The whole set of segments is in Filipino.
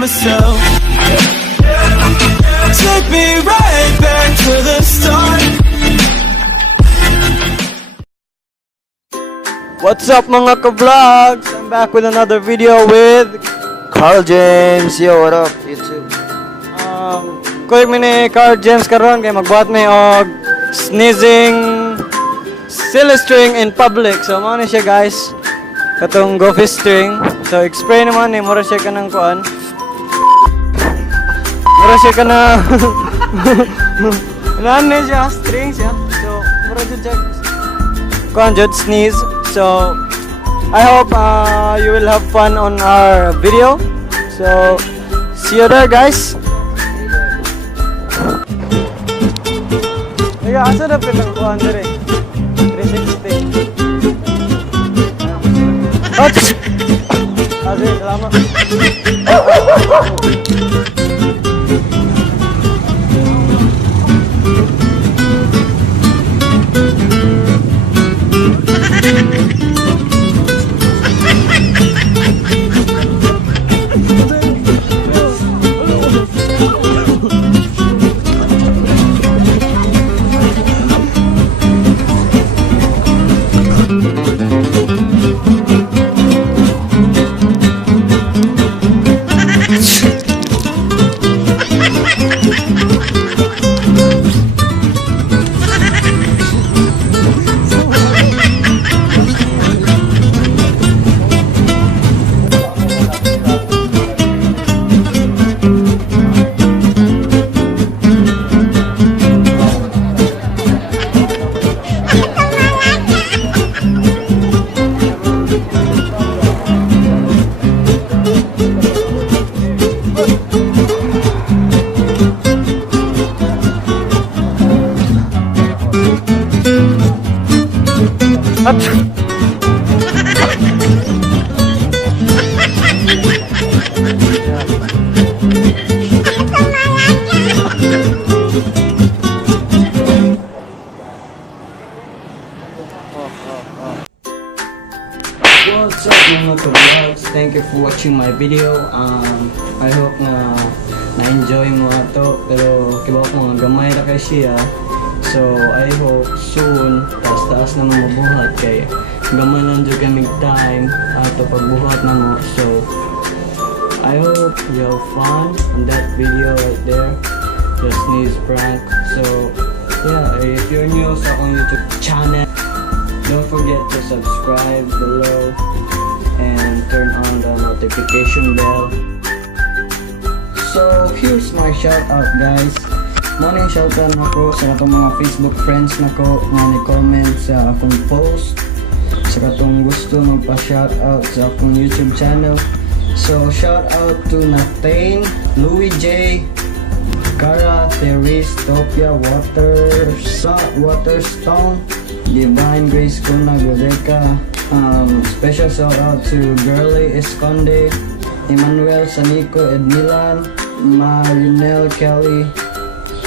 myself. Take me right back to the start. What's up mga ka-vlogs? I'm back with another video with Carl James. Yo, what up YouTube? Kuya ni Carl James karon kay magbuhat may og sneezing silly string in public. So mao ni siya guys. Katong goofy string. So explain naman ni mura siya kanang kuan. Mura siya kana nane siya string siya. So mura siya kuan jud sneeze. So I hope you will have fun on our video. So see you there guys. Iya, asa na pinang kuhan dere? 360. Aduh, selamat. What's up mga ka-vlogs? Thank you for watching my video. I hope na-enjoy mo ato. Pero kibaw ko nga gamay na kay siya. So I hope soon taas na mga buhat kay gamay lang dyan kaming time ato pagbuhat na mo. So I hope you have fun on that video right there, the sneeze prank. So yeah, if you're new sa akong YouTube channel, don't forget to subscribe below and turn on the notification bell. So here's my shout out guys. Morning shout out ako sa atong mga Facebook friends nako nga ni-comment sa akong post. Sa katong gusto magpa-shout out sa akong YouTube channel. So shout out to Natane, Louis J, Cara, Therese, Topia, Waterstone, Divine Grace Kuna Gureka. Special shout out to Girly Esconde, Emmanuel Sanico Edmilan, Marinel Kelly,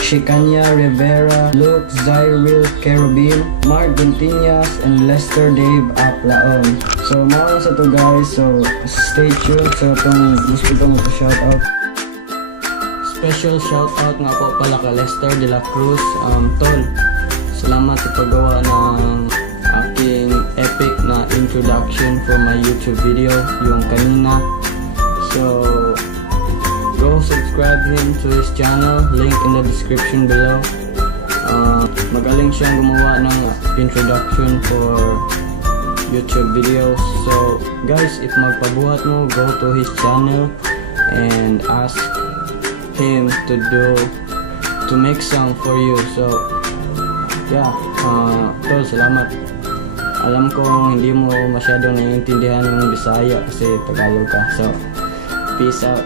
Shikanya Rivera, Luke Zyril Kerubin, Mark Gontinas, and Lester Dave Aplaon. So mao sa to guys, so stay tuned sa itong gusto kong shout out. Special shout out nga po pala ka Lester de la Cruz. Tol, salamat sa paggawa ng aking epic na introduction for my YouTube video, yung kanina. So go subscribe him to his channel, link in the description below. Magaling siyang gumawa ng introduction for YouTube videos. So guys, if magpabuhat mo, go to his channel and ask him to make some for you. So yeah, tol, salamat. Alam ko hindi mo masyadong naiintindihan yung Bisaya kasi Tagalog ka. So peace out.